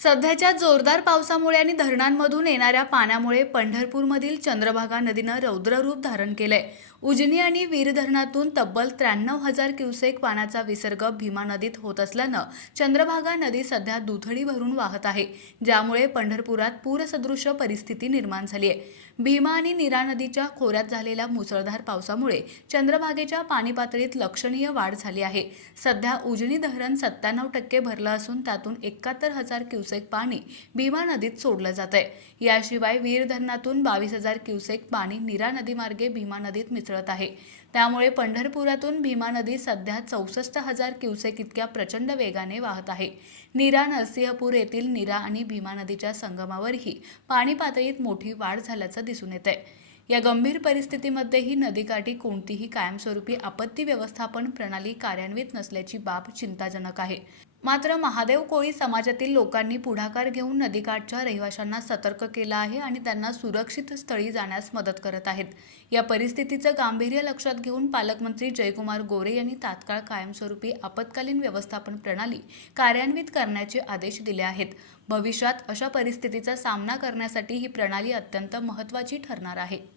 सध्याच्या जोरदार पावसामुळे आणि धरणांमधून येणाऱ्या पाण्यामुळे पंढरपूरमधील चंद्रभागा नदीनं रौद्ररूप धारण केलंय। उजनी आणि वीर धरणातून तब्बल 93,000 क्युसेक पाण्याचा विसर्ग भीमा नदीत होत असल्यानं चंद्रभागा नदी सध्या दुथडी भरून वाहत आहे, ज्यामुळे पंढरपुरात पूरसदृश परिस्थिती निर्माण झाली आहे। भीमा आणि नीरा नदीच्या खोऱ्यात झालेल्या मुसळधार पावसामुळे चंद्रभागेच्या पाणी पातळीत लक्षणीय वाढ झाली आहे। सध्या उजनी धरण 97% भरलं असून त्यातून 71,000 क्युसेक पाणी भीमा नदीत सोडलं जात आहे। याशिवाय वीर धरणातून 22,000 क्युसेक पाणी नीरा नदीमार्गे भीमा नदीत मिसळत आहे। त्यामुळे पंढरपुरातून भीमा नदी सध्या 64,000 क्युसेक इतक्या प्रचंड वेगाने वाहत आहे। नीरा नरसिंहपूर येथील नीरा आणि भीमा नदीच्या संगमावरही पाणी पातळीत मोठी वाढ झाल्याचं दिसून येत आहे। या गंभीर परिस्थितीमध्येही नदीकाठी कोणतीही कायमस्वरूपी आपत्ती व्यवस्थापन प्रणाली कार्यान्वित नसल्याची बाब चिंताजनक आहे। मात्र महादेव कोळी समाजातील लोकांनी पुढाकार घेऊन नदीकाठच्या रहिवाशांना सतर्क केलं आहे आणि त्यांना सुरक्षित स्थळी जाण्यास मदत करत आहेत। या परिस्थितीचं गांभीर्य लक्षात घेऊन पालकमंत्री जयकुमार गोरे यांनी तात्काळ कायमस्वरूपी आपत्कालीन व्यवस्थापन प्रणाली कार्यान्वित करण्याचे आदेश दिले आहेत। भविष्यात अशा परिस्थितीचा सामना करण्यासाठी ही प्रणाली अत्यंत महत्त्वाची ठरणार आहे।